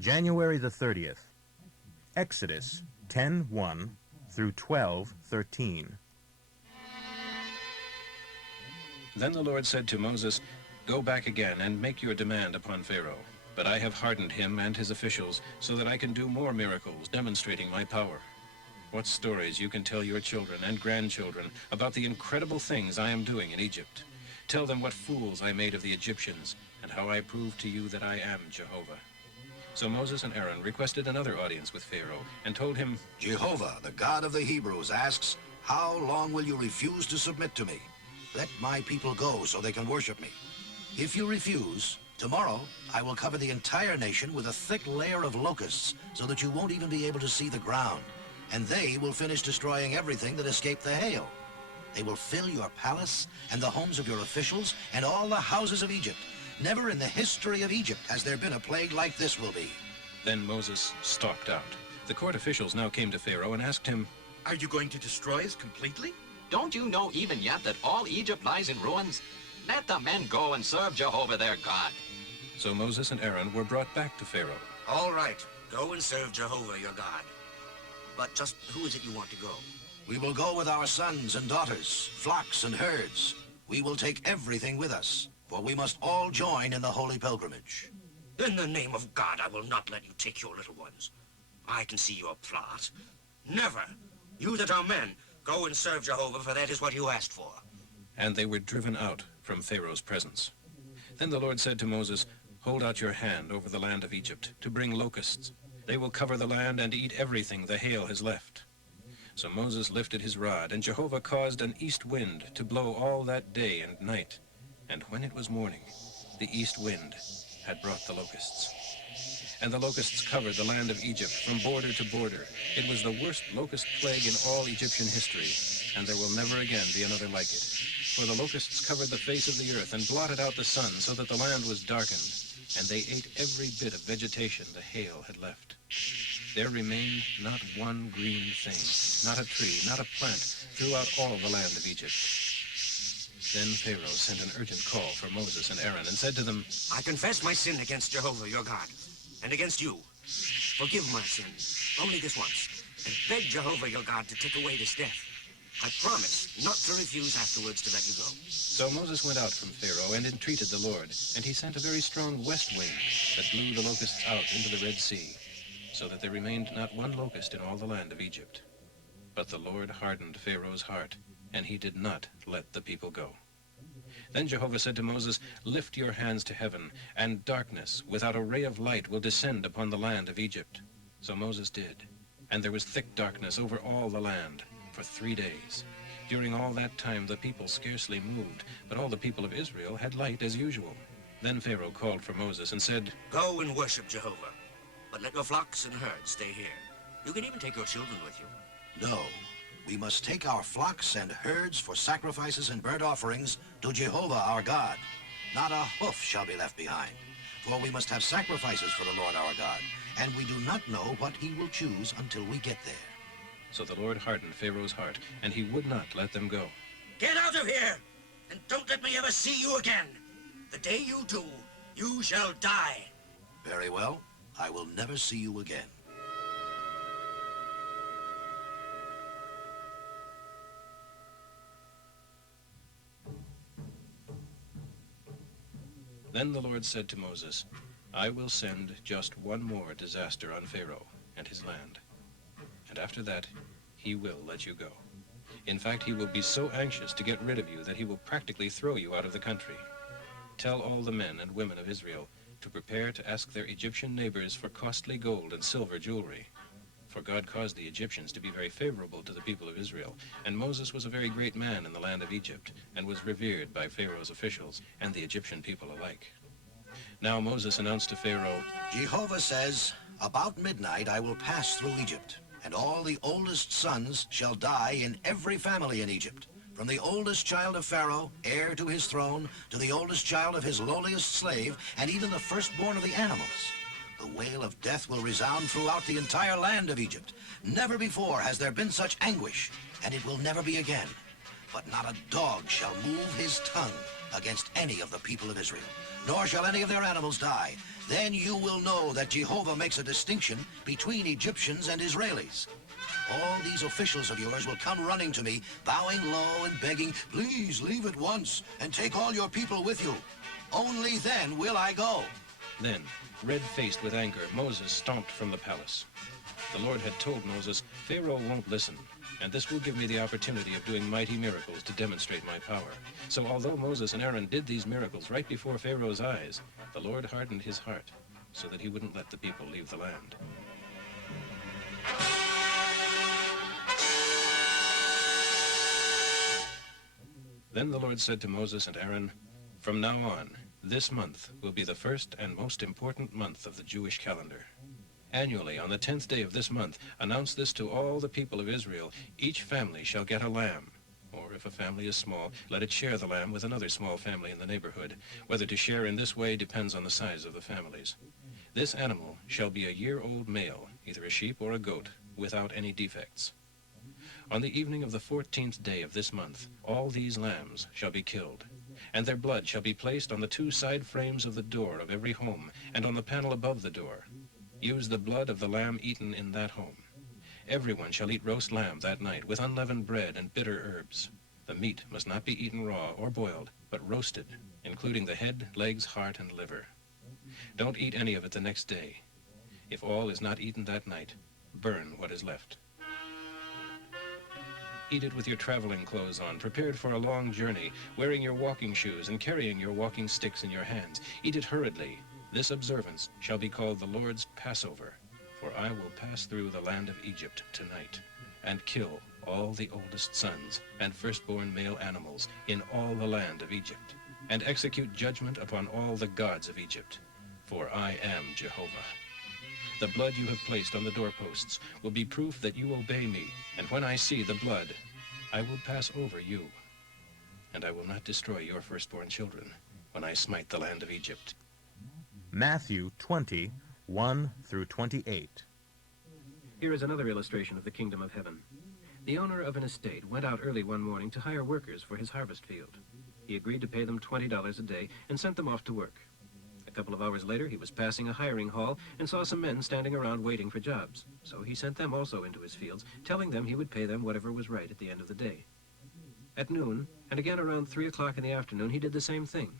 January the 30th, Exodus 10:1 through 12:13. Then the Lord said to Moses, "Go back again and make your demand upon Pharaoh. But I have hardened him and his officials so that I can do more miracles, demonstrating my power. What stories you can tell your children and grandchildren about the incredible things I am doing in Egypt. Tell them what fools I made of the Egyptians and how I proved to you that I am Jehovah." So Moses and Aaron requested another audience with Pharaoh and told him, "Jehovah, the God of the Hebrews, asks, how long will you refuse to submit to me? Let my people go so they can worship me. If you refuse, tomorrow I will cover the entire nation with a thick layer of locusts so that you won't even be able to see the ground. And they will finish destroying everything that escaped the hail. They will fill your palace and the homes of your officials and all the houses of Egypt. Never in the history of Egypt has there been a plague like this will be." Then Moses stalked out. The court officials now came to Pharaoh and asked him, "Are you going to destroy us completely?" Don't you know even yet that all Egypt lies in ruins? Let the men go and serve Jehovah their God." So Moses and Aaron were brought back to Pharaoh. "All right, go and serve Jehovah your God. But just who is it you want to go?" "We will go with our sons and daughters, flocks and herds. We will take everything with us, for we must all join in the holy pilgrimage." "In the name of God, I will not let you take your little ones. I can see your plot. Never. You that are men, go and serve Jehovah, for that is what you asked for." And they were driven out from Pharaoh's presence. Then the Lord said to Moses, "Hold out your hand over the land of Egypt to bring locusts. They will cover the land and eat everything the hail has left." So Moses lifted his rod, and Jehovah caused an east wind to blow all that day and night. And when it was morning, the east wind had brought the locusts. And the locusts covered the land of Egypt from border to border. It was the worst locust plague in all Egyptian history, and there will never again be another like it. For the locusts covered the face of the earth and blotted out the sun so that the land was darkened, and they ate every bit of vegetation the hail had left. There remained not one green thing, not a tree, not a plant, throughout all the land of Egypt. Then Pharaoh sent an urgent call for Moses and Aaron and said to them, "I confess my sin against Jehovah your God, and against you. Forgive my sin, only this once, and beg Jehovah your God to take away this death. I promise not to refuse afterwards to let you go." So Moses went out from Pharaoh and entreated the Lord, and he sent a very strong west wind that blew the locusts out into the Red Sea, so that there remained not one locust in all the land of Egypt. But the Lord hardened Pharaoh's heart, and he did not let the people go. Then Jehovah said to Moses, "Lift your hands to heaven, and darkness without a ray of light will descend upon the land of Egypt." So Moses did, and there was thick darkness over all the land for 3 days. During all that time the people scarcely moved, but all the people of Israel had light as usual. Then Pharaoh called for Moses and said, "Go and worship Jehovah, but let your flocks and herds stay here. You can even take your children with you." "No, we must take our flocks and herds for sacrifices and burnt offerings to Jehovah our God. Not a hoof shall be left behind, for we must have sacrifices for the Lord our God, and we do not know what he will choose until we get there." So the Lord hardened Pharaoh's heart, and he would not let them go. "Get out of here, and don't let me ever see you again. The day you do, you shall die." "Very well, I will never see you again." Then the Lord said to Moses, "I will send just one more disaster on Pharaoh and his land, and after that he will let you go. In fact, he will be so anxious to get rid of you that he will practically throw you out of the country. Tell all the men and women of Israel to prepare to ask their Egyptian neighbors for costly gold and silver jewelry. For God caused the Egyptians to be very favorable to the people of Israel, and Moses was a very great man in the land of Egypt, and was revered by Pharaoh's officials and the Egyptian people alike." Now Moses announced to Pharaoh, "Jehovah says, about midnight I will pass through Egypt, and all the oldest sons shall die in every family in Egypt, from the oldest child of Pharaoh, heir to his throne, to the oldest child of his lowliest slave, and even the firstborn of the animals. The wail of death will resound throughout the entire land of Egypt. Never before has there been such anguish, and it will never be again. But not a dog shall move his tongue against any of the people of Israel, nor shall any of their animals die. Then you will know that Jehovah makes a distinction between Egyptians and Israelis. All these officials of yours will come running to me, bowing low and begging, please leave at once and take all your people with you. Only then will I go. Then, red-faced with anger, Moses stomped from the palace. The Lord had told Moses, Pharaoh won't listen, and this will give me the opportunity of doing mighty miracles to demonstrate my power. So although Moses and Aaron did these miracles right before Pharaoh's eyes, the Lord hardened his heart so that he wouldn't let the people leave the land. Then the Lord said to Moses and Aaron, from now on, this month will be the first and most important month of the Jewish calendar. Annually, on the 10th day of this month, announce this to all the people of Israel. Each family shall get a lamb. Or if a family is small, let it share the lamb with another small family in the neighborhood. Whether to share in this way depends on the size of the families. This animal shall be a year-old male, either a sheep or a goat, without any defects. On the evening of the 14th day of this month, all these lambs shall be killed, and their blood shall be placed on the two side frames of the door of every home, and on the panel above the door. Use the blood of the lamb eaten in that home. Everyone shall eat roast lamb that night, with unleavened bread and bitter herbs. The meat must not be eaten raw or boiled, but roasted, including the head, legs, heart, and liver. Don't eat any of it the next day. If all is not eaten that night, burn what is left. Eat it with your traveling clothes on, prepared for a long journey, wearing your walking shoes and carrying your walking sticks in your hands. Eat it hurriedly. This observance shall be called the Lord's Passover, for I will pass through the land of Egypt tonight, and kill all the oldest sons and firstborn male animals in all the land of Egypt, and execute judgment upon all the gods of Egypt, for I am Jehovah. The blood you have placed on the doorposts will be proof that you obey me, and when I see the blood, I will pass over you, and I will not destroy your firstborn children when I smite the land of Egypt. Matthew 20, 1 through 28. Here is another illustration of the kingdom of heaven. The owner of an estate went out early one morning to hire workers for his harvest field. He agreed to pay them $20 a day and sent them off to work. A couple of hours later, he was passing a hiring hall and saw some men standing around waiting for jobs. So he sent them also into his fields, telling them he would pay them whatever was right at the end of the day. At noon, and again around 3 o'clock in the afternoon, he did the same thing.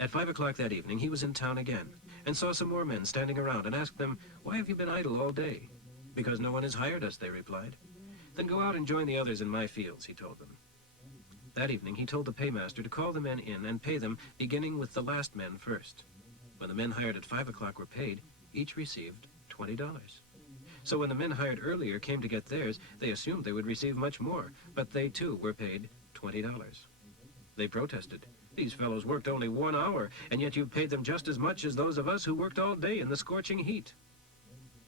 At 5 o'clock that evening, he was in town again and saw some more men standing around and asked them, "Why have you been idle all day?" "Because no one has hired us," they replied. "Then go out and join the others in my fields," he told them. That evening, he told the paymaster to call the men in and pay them, beginning with the last men first. When the men hired at 5 o'clock were paid, each received $20. So when the men hired earlier came to get theirs, they assumed they would receive much more, but they too were paid $20. They protested. "These fellows worked only 1 hour, and yet you've paid them just as much as those of us who worked all day in the scorching heat."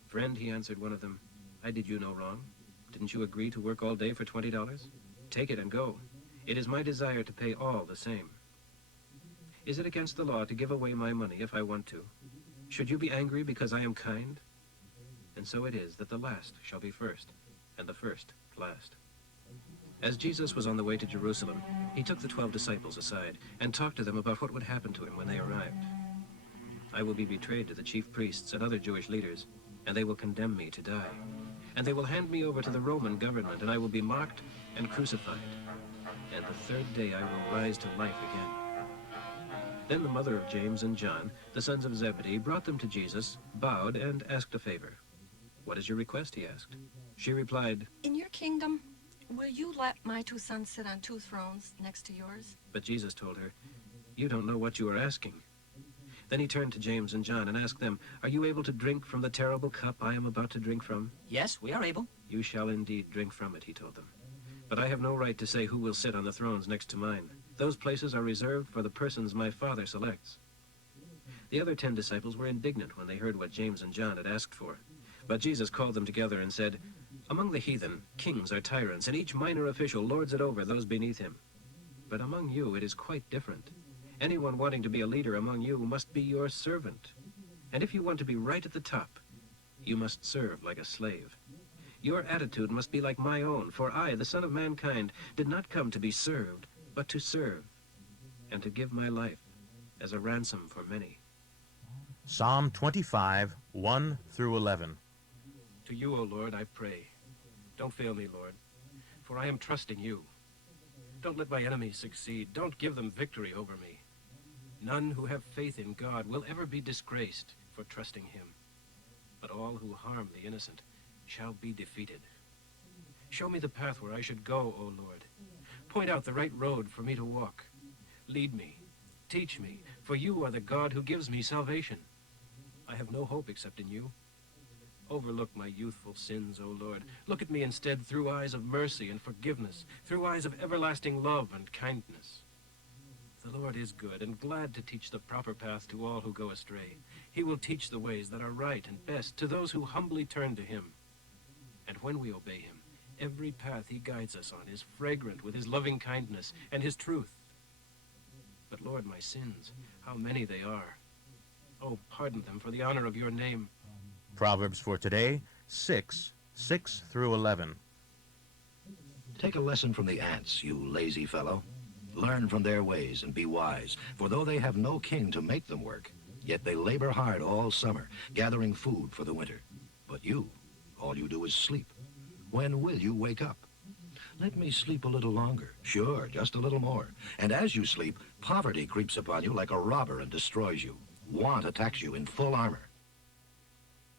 "Friend," he answered one of them, "I did you no wrong. Didn't you agree to work all day for $20? Take it and go. It is my desire to pay all the same. Is it against the law to give away my money if I want to? Should you be angry because I am kind? And so it is that the last shall be first, and the first last." As Jesus was on the way to Jerusalem, he took the 12 disciples aside and talked to them about what would happen to him when they arrived. "I will be betrayed to the chief priests and other Jewish leaders, and they will condemn me to die. And they will hand me over to the Roman government, and I will be mocked and crucified. And the third day I will rise to life again." Then the mother of James and John, the sons of Zebedee, brought them to Jesus, bowed, and asked a favor. "What is your request?" he asked. She replied, "In your kingdom, will you let my 2 sons sit on 2 thrones next to yours?" But Jesus told her, "You don't know what you are asking." Then he turned to James and John and asked them, "Are you able to drink from the terrible cup I am about to drink from?" Yes, we are able. "You shall indeed drink from it," he told them. "But I have no right to say who will sit on the thrones next to mine. Those places are reserved for the persons my Father selects." The other 10 disciples were indignant when they heard what James and John had asked for. But Jesus called them together and said, "Among the heathen, kings are tyrants, and each minor official lords it over those beneath him. But among you it is quite different. Anyone wanting to be a leader among you must be your servant. And if you want to be right at the top, you must serve like a slave. Your attitude must be like my own, for I, the Son of Mankind, did not come to be served, but to serve, and to give my life as a ransom for many. Psalm 25, 1 through 11. To you, O Lord, I pray. Don't fail me, Lord, for I am trusting you. Don't let my enemies succeed. Don't give them victory over me. None who have faith in God will ever be disgraced for trusting him. But all who harm the innocent shall be defeated. Show me the path where I should go, O Lord. Point out the right road for me to walk. Lead me, teach me, for you are the God who gives me salvation. I have no hope except in you. Overlook my youthful sins, O Lord. Look at me instead through eyes of mercy and forgiveness, through eyes of everlasting love and kindness. The Lord is good and glad to teach the proper path to all who go astray. He will teach the ways that are right and best to those who humbly turn to him. And when we obey him, every path he guides us on is fragrant with his loving kindness and his truth. But Lord, my sins, how many they are. Oh, pardon them for the honor of your name. Proverbs for today, 6 through 11. Take a lesson from the ants, you lazy fellow. Learn from their ways and be wise, for though they have no king to make them work, yet they labor hard all summer, gathering food for the winter. But you, all you do is sleep. When will you wake up? Let me sleep a little longer. Sure, just a little more. And as you sleep, poverty creeps upon you like a robber and destroys you. Want attacks you in full armor.